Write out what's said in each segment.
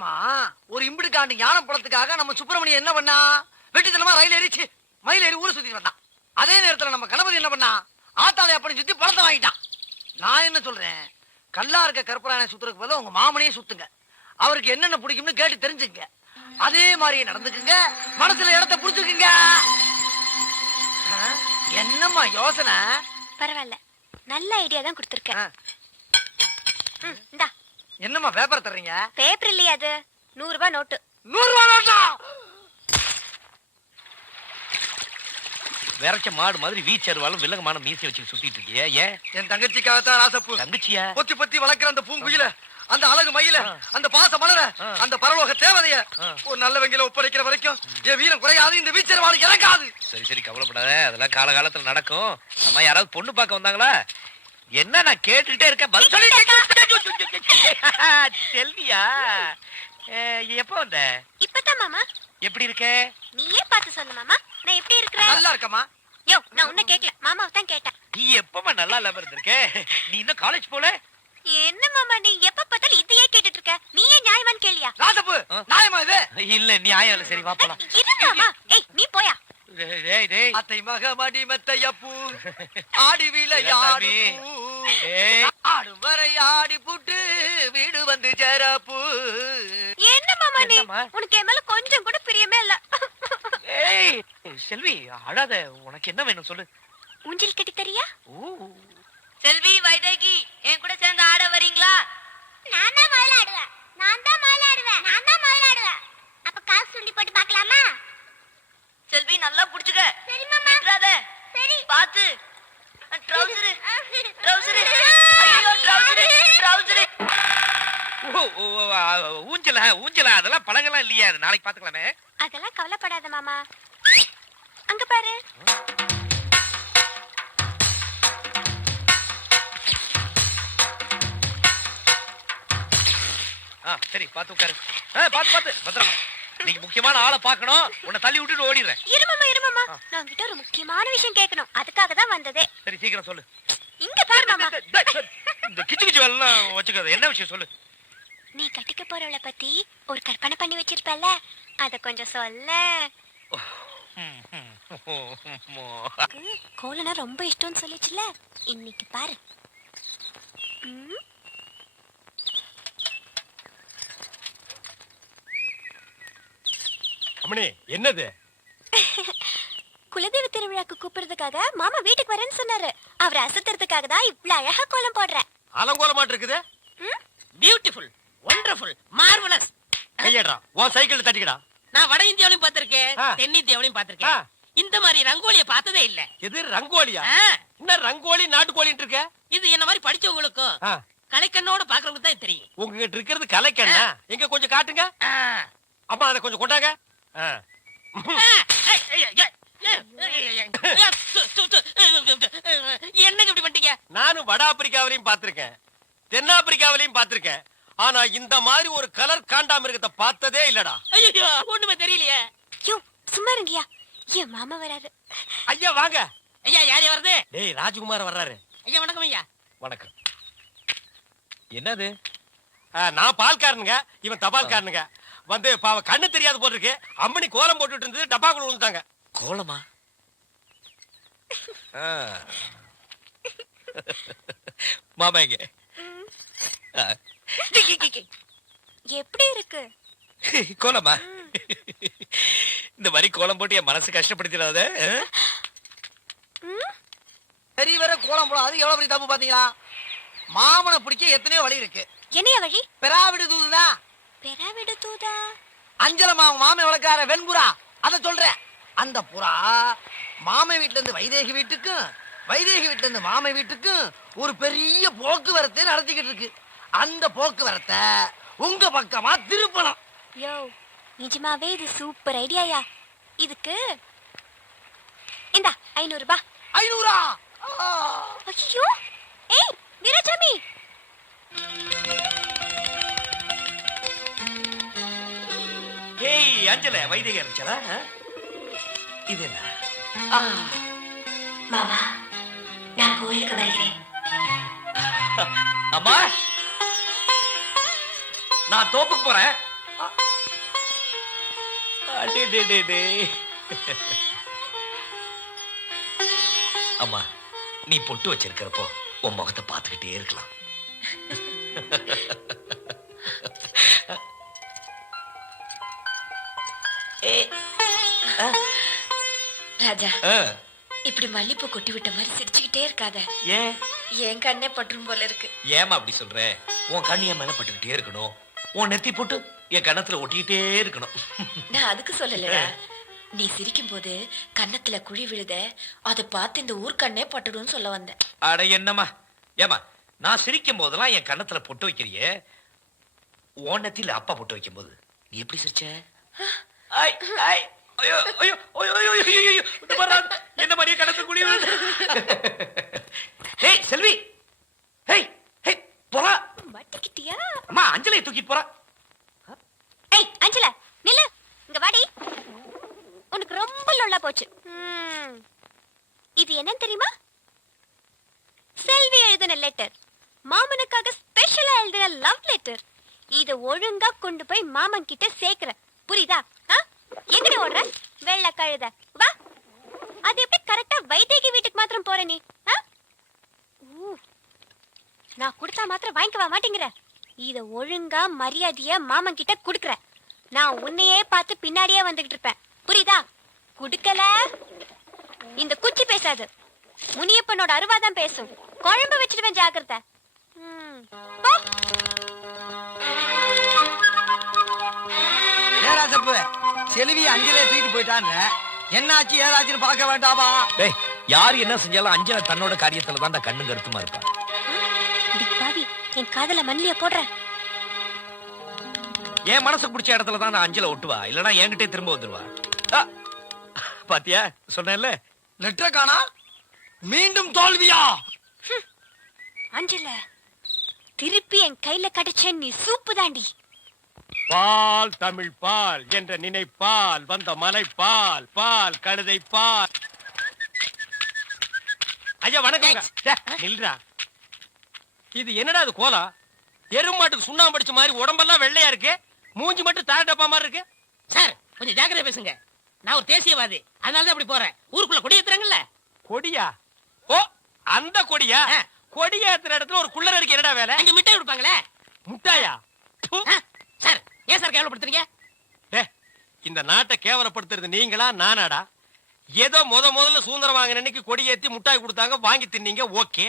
ஆமா, ஒரு இம்பிடுக்காண்டு ஞானம் பழத்துக்காக நம்ம சுப்பிரமணியம் என்ன பண்ணா? வெட்டித்தனமா ரயில் ஏறிச்சு மயில் ஏறி ஊரை சுத்தி வந்தான். அதே நேரத்துல நம்ம கணபதி என்ன பண்ணா? ஆத்தாளை அப்படி சுத்தி பழத்தை வாங்கிட்டான். நான் என்ன சொல்றேன், கல்லா இருக்க கருப்பராயனை சுத்துறதுக்கு பதிலா உங்க மாமனையே சுத்துங்க. அவருக்கு என்னென்ன பிடிக்கும்னு கேட்டு தெரிஞ்சுங்க. அதே மாதிரியே நடந்துக்குங்க, மனசுல இடத்த புடிச்சுக்குங்க. என்னம்மா யோசனை? பரவாயில்ல, நல்ல ஐடியா தான் கொடுத்திருக்கேன். என்னம்மா பேப்பர் தர்றீங்க? பேப்பர் இல்லையா அது? 100 ரூபாய் நோட்டு. 100 ரூபாய் நோட்டா? விரைச்ச மாடு மாதிரி வீச்சருவாலும் வில்லங்கமான மீசி வச்சு சுத்திட்டு இருக்கிய ஏன்? என் தங்கச்சிக்காகத்தான் ராசப்பு. தங்கச்சியா? பொத்தி பொத்தி வளர்க்கிற அந்த பூங்குயில, அந்த அழகு மயில, அந்த பாச மலர, அந்த பரலோக தேவதைய ஒரு நல்லவங்களை ஒப்படைக்கிற வரைக்கும் என் வீரம் குறையாது, இந்த வீச்சருவாளுக்கு இறக்காது. சரி சரி, கவலைப்படாத, அதெல்லாம் காலகாலத்துல நடக்கும். அம்மா யாராவது பொண்ணு பார்க்க வந்தாங்களா? என்ன நான் கேட்டுக்கிட்டே இருக்கேன், பதில் சொல்லி. செல்வியா, எப்ப வந்த? இப்பதான் மாமா. எப்படி இருக்க? நீயே பார்த்து சொல்லு மாமா, நான் எப்படி இருக்கிறேன்? நல்லா இருக்கமா? யோ, நான் உன்ன கேக்கல, மாமாவை தான் கேட்டேன். நீ எப்பமா நல்லா இல்லாம இருந்திருக்க? நீ இன்னும் காலேஜ் போல? என்ன மாமா நீ எப்ப பார்த்தாலும் இதையே கேட்டுட்டு இருக்க? நீயே நியாயமான்னு கேளியா? ராசப்பு, நியாயமா இது? இல்ல நியாயம் இல்ல. சரி வா போலாம். இரு மாமா. ஏய் நீ போயா. அத்தை மக மடி மெத்தையப்பூ ஆடி விளையாடு ஆடும் வரை ஆடி புட்டு வீடு வந்து சேரப்பூ. என்ன மாமா நீ? உனக்கு என் மேல கொஞ்சம் கூட பிரியமே இல்ல. ஏய் செல்வி அழாத, உனக்கு என்ன வேணும் சொல்லு. ஊஞ்சல் கட்டி தரியா? செல்வி, வைதேகி, என் கூட சேர்ந்து ஆட வரீங்களா? நான் தான் முதல்ல ஆடுவேன். நான் தான் முதல்ல ஆடுவேன். நான் தான் முதல்ல ஆடுவேன். அப்ப காசு சுண்டி போட்டு பார்க்கலாமா? செல்வி நல்லா புடிச்சுக்க. சரி மாமா. விட்டுறாத. சரி. பாத்து. ட்ரவுசர். ட்ரவுசர். ஐயோ ட்ரவுசர். ட்ரவுசர். ஊஞ்சலா ஊஞ்சலா அதெல்லாம் பழகலாம் இல்லையா? அது நாளைக்கு பாத்துக்கலாமே. அதெல்லாம் கவலைப்படாத மாமா. அங்க பாரு. சரி பாத்து உட்காரு. பாத்து பாத்து பத்திரமா. நீங்க முக்கியமான ஆளை பாக்கணும். உன்னை தள்ளி விட்டுட்டு ஓடிடுறேன். இருமாமா இருமாமா, நான் கிட்ட ஒரு முக்கியமான விஷயம் கேட்கணும். அதுக்காக தான் வந்ததே. சரி சீக்கிரம் சொல்லு. இங்க பாரு மாமா. இந்த கிச்சு கிச்சு எல்லாம் வச்சுக்காத. என்ன விஷயம் சொல்லு. நீ கட்டிக்க போறவளை பத்தி ஒரு கற்பனை பண்ணி வச்சிருப்பல, அத கொஞ்சம் சொல்ல. கோலனா ரொம்ப இஷ்டம்னு சொல்லிச்சுல, இன்னைக்கு பாரு. அம்மணி என்னது? குலதெய்வ திருவிழாக்கு கூப்பிடுறதுக்காக மாமா வீட்டுக்கு வரேன்னு சொன்னாரு. அவரை அசத்துறதுக்காக தான் இவ்வளவு அழகா கோலம் போடுறேன். அலங்கோலமாட்டு இருக்குது. Beautiful, wonderful, marvellous. கையடா, உன் சைக்கிள் தட்டிக்கடா. நான் வட இந்தியாவிலும் பாத்திருக்கேன், தென்னிந்தியாவிலும் பாத்திருக்கேன். இந்த மாதிரி ரங்கோலிய பார்த்ததே இல்ல. எது ரங்கோலியா? என்ன ரங்கோலி நாட்டுக்கோழின்னு இருக்க? இது என்ன மாதிரி படிச்சவங்களுக்கும் கலைக்கண்ணோட பாக்குறவங்க தான் தெரியும். உங்ககிட்ட இருக்கிறது கலைக்கண்ணா? எங்க கொஞ்சம் காட்டுங்க. அம்மா அதை கொஞ்சம் கொண்டாங்க. என்னங்க இப்படி பண்ணிட்டீங்க? நானும் வட ஆப்பிரிக்காவிலையும் பாத்திருக்கேன், தென்னாப்பிரிக்காவிலையும் பாத்திருக்கேன். ஆனா இந்த மாதிரி ஒரு கலர் காண்டாமிருகத்தை பார்த்ததே இல்லடா. ஐயோ ஒண்ணுமே தெரியலையே. யோ சும்மா இருங்கயா, என் மாமா வராரு. ஐயா வாங்க. ஐயா யார் வருது? டேய் ராஜ்குமார் வர்றாரு. ஐயா வணக்கம். ஐயா வணக்கம். என்னது? நான் பால்காரனுங்க, இவன் தபால்காரனுங்க. வந்து பாவ கண்ணு தெரியாது போல இருக்கு. அம்மணி கோலம் போட்டுட்டு இருந்தது, டப்பாக்குள்ள விழுந்தாங்க. கோலமா? மாமாங்க எப்படி இருக்கு கோலமா? இந்த மாதிரி கோலம் போட்டு என் மனசு கஷ்டப்படுத்திடாத. சரி வர கோலம் போட அது எவ்வளவு பெரிய தப்பு பாத்தீங்களா? மாமனை பிடிக்க எத்தனையோ வழி இருக்கு. என்னைய வழி? பெராவிடு தூதுதா. பெராவிடு தூதா? அஞ்சல மாமன் வளர்க்கார வெண்புறா, அத சொல்றேன். அந்த புறா மாமை வீட்டுல இருந்து வைதேகி வீட்டுக்கும், வைதேகி வீட்டுல இருந்து மாமை வீட்டுக்கும் ஒரு பெரிய போக்குவரத்தை நடத்திக்கிட்டு இருக்கு. அந்த போக்குவரத்தை உங்க பக்கமா திருப்பணும். யோ நிஜமாவே இது சூப்பர் ஐடியாயா. இதுக்கு இந்தா 500 ரூபாய். 500? ஐயோ ஏய் வீரசாமி, ஏய் அஞ்சல வைத்திய அஞ்சலா, இது என்ன? மாமா நான் கோயிலுக்கு வருகிறேன். அம்மா நான் தோப்புக்கு போறேன், அம்மா நீ பொட்டு வச்சிருக்கிறப்போ உன் முகத்தை பார்த்துக்கிட்டே இருக்கலாம். ராஜா, இப்படி மல்லிப்பூ கொட்டி விட்ட மாதிரி சிரிச்சுக்கிட்டே இருக்காத. ஏன்? என் கண்ணே பற்றும் போல இருக்கு. ஏமா அப்படி சொல்ற? உன் கண்ணு என் மேல பட்டுக்கிட்டே இருக்கணும், உன் நெத்தி போட்டு என் கண்ணத்துல ஒட்டிக்கிட்டே இருக்கணும். நான் அதுக்கு சொல்லலடா, நீ சிரிக்கும் போது கன்னத்துல குழி விழுத அதை பார்த்து இந்த ஊர் கண்ணே பட்டுடும் சொல்ல வந்தேன். அட என்னம்மா, ஏமா நான் சிரிக்கும் போதெல்லாம் என் கண்ணத்துல பொட்டு வைக்கிறியே, உன் நெத்தியில அப்பா பொட்டு வைக்கும் போது நீ எப்படி சிரிச்ச? ஐ ஐ ஐயோ ஐயோ ஐயோ ஐயோ ஐயோ, இந்த பாரு என்ன மாதிரியே கண்ணத்துல குழி விழுது. ஏய் செல்வி, ஏய் ஏய் போறா மாட்டிக்கிட்டியா? அம்மா அஞ்சலியை தூக்கிட்டு போறா. ஏய் அஞ்சல நில்லு, இங்க வாடி. உனக்கு ரொம்ப லொல்லா போச்சு. இது என்னன்னு தெரியுமா? செல்வி எழுதின லெட்டர், மாமனுக்காக ஸ்பெஷலா எழுதின லவ் லெட்டர். இத ஒழுங்கா கொண்டு போய் மாமன் கிட்ட சேர்க்கிற, புரியுதா? எங்கடி ஓடுற வெள்ள கழுத? வா. அது எப்படி கரெக்டா வைதேகி வீட்டுக்கு மாத்திரம் போற நீ? நான் கொடுத்தா மாத்திரம் வாங்கிக்கவா மாட்டேங்கிற? இத ஒழுங்கா மரியாதையா மாமன் கிட்ட குடுக்கற. நான் உன்னையே பார்த்து பின்னாடியே வந்துகிட்டு இருப்பேன், புரியுதா? குடுக்கல இந்த குச்சி பேசாது, முனியப்பனோட அருவாதான் பேசும். குழம்பு வச்சிடுவேன், ஜாக்கிரதை. போ. ஏராசப்பு செல்வி அஞ்சலே தூக்கிட்டு போயிட்டாங்க. என்னாச்சு ஏதாச்சுன்னு பார்க்க வேண்டாமா? டேய், யார் என்ன செஞ்சாலும் அஞ்சலை தன்னோட காரியத்துல தான் கண்ணு கருத்துமா இருப்பா. பாவி, என் காதல மண்ணிய போடுற. என் மனசுக்கு பிடிச்ச இடத்துல தான் அஞ்சலை ஒட்டுவா, இல்லனா என்கிட்டே திரும்ப வந்துருவா. பாத்தியா, சொன்னேன்ல. லெட்டர் காணா, மீண்டும் தோல்வியா? அஞ்சல திருப்பி என் கையில கிடைச்ச நீ சூப்பு தாண்டி. பால் தமிழ் பால் என்ற நினைப்பால் வந்த மலை பால், பால் கழுதை பால். ஐயா வணக்கம். நில்றா, இது என்னடா இது கோலா? எருமாட்டுக்கு சுண்ணாம்பு அடிச்ச மாதிரி உடம்பெல்லாம் வெள்ளையா இருக்கு, மூஞ்சி மட்டும் தார டப்பா மாதிரி இருக்கு. சார் கொஞ்சம் ஜாக்கிரதை பேசுங்க, நான் ஒரு தேசியவாதி, அதனாலதான் அப்படி போறேன். ஊருக்குள்ள கொடி ஏத்துறாங்கல்ல. கொடியா? ஓ அந்த கொடியா? கொடியா ஏத்துற இடத்துல ஒரு குள்ளர் இருக்கு, என்னடா வேலை? அங்க மிட்டாய் கொடுப்பாங்களே. முட்டாயா? சார் ஏன் சார் கேவலப்படுத்துறீங்க? இந்த நாட்டை கேவலப்படுத்துறது நீங்களா நானாடா? ஏதோ முதல்ல சுதந்திரம் வாங்கின அன்னைக்கு கொடி ஏத்தி முட்டாய் கொடுத்தாங்க, வாங்கி தின்னீங்க, ஓகே.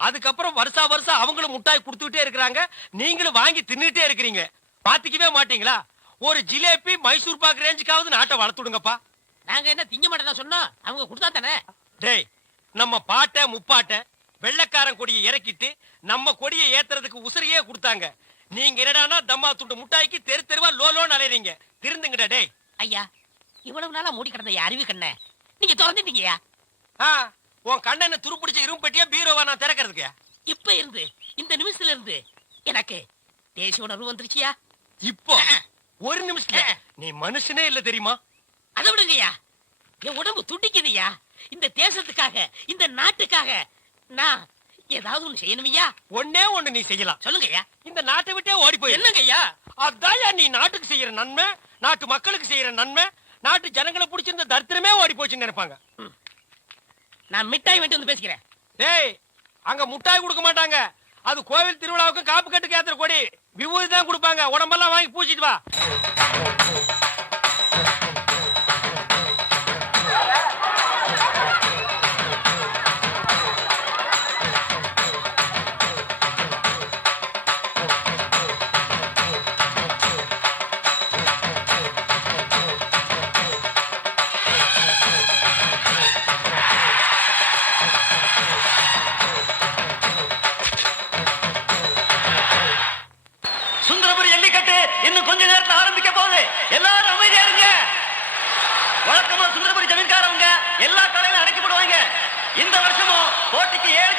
அதுக்கப்புறம் வருஷம் அவங்களும் முட்டாய் கொடுத்துட்டே இருக்கிறாங்க, நீங்களும் வாங்கி தின்னுட்டே இருக்கிறீங்க. பாத்துக்கவே மாட்டீங்களா? ஒரு ஜிலேபி மைசூர் பாக்கு ரேஞ்சுக்காவது நாட்டை வளர்த்துடுங்கப்பா. நாங்க என்ன திங்க மாட்டேன் சொன்னோம், அவங்க கொடுத்தா தானே. டேய், நம்ம பாட்ட முப்பாட்ட வெள்ளக்காரன் கொடியை இறக்கிட்டு நம்ம கொடியை ஏத்துறதுக்கு உசிரியே கொடுத்தாங்க. நீங்க என்னடானா தம்மா துண்டு முட்டாய்க்கு தெரு தெருவா லோலோன்னு அலையறீங்க. திருந்துங்கடா டேய். ஐயா, இவ்வளவு நாளா மூடி கிடந்த அறிவு கண்ண நீங்க திறந்துட்டீங்கயா. உன் கண்ணனை துருப்பிடிச்ச இரும்பு பெட்டியா பீரோவா நான் திறக்கிறதுக்கு? இப்ப இருந்து இந்த நிமிஷத்துல இருந்து எனக்கு தேசிய உணர்வு வந்துருச்சியா. இப்போ ஒரு நிமிஷத்துல நீ மனுஷனே இல்ல தெரியுமா? அதை விடுங்கய்யா, என் உடம்பு துடிக்குதுயா. இந்த தேசத்துக்காக, இந்த நாட்டுக்காக நான் ஏதாவது ஒண்ணு செய்யணுமையா. ஒன்னே ஒண்ணு நீ செய்யலாம். சொல்லுங்கய்யா. இந்த நாட்டை விட்டே ஓடி போய். என்னங்கய்யா? அதாயா நீ நாட்டுக்கு செய்யற நன்மை, நாட்டு மக்களுக்கு செய்யற நன்மை. நாட்டு ஜனங்களை பிடிச்சிருந்த தரித்திரமே ஓடி போச்சுன்னு நினைப்பாங்க. நான் மிட்டாய் வேண்டி வந்து பேசிக்கிறேன். டேய், அங்க முட்டாய் கொடுக்க மாட்டாங்க, அது கோவில் திருவிழாவுக்கு காப்பு கட்டுக்கு ஏத்துற கொடி. விபூதி தான் கொடுப்பாங்க, உடம்பெல்லாம் வாங்கி பூச்சிட்டு வா. சுந்தரபுரி ஜல்லிக்கட்டு இன்னும் கொஞ்ச நேரத்துல ஆரம்பிக்க போகுது. எல்லாரும் அமைதியா இருங்க. வழக்கமா சுந்தரபுரி ஜமீன்காரவங்க எல்லா கடையிலும் அடைக்கப்படுவாங்க. இந்த வருஷமும் போட்டிக்கு 7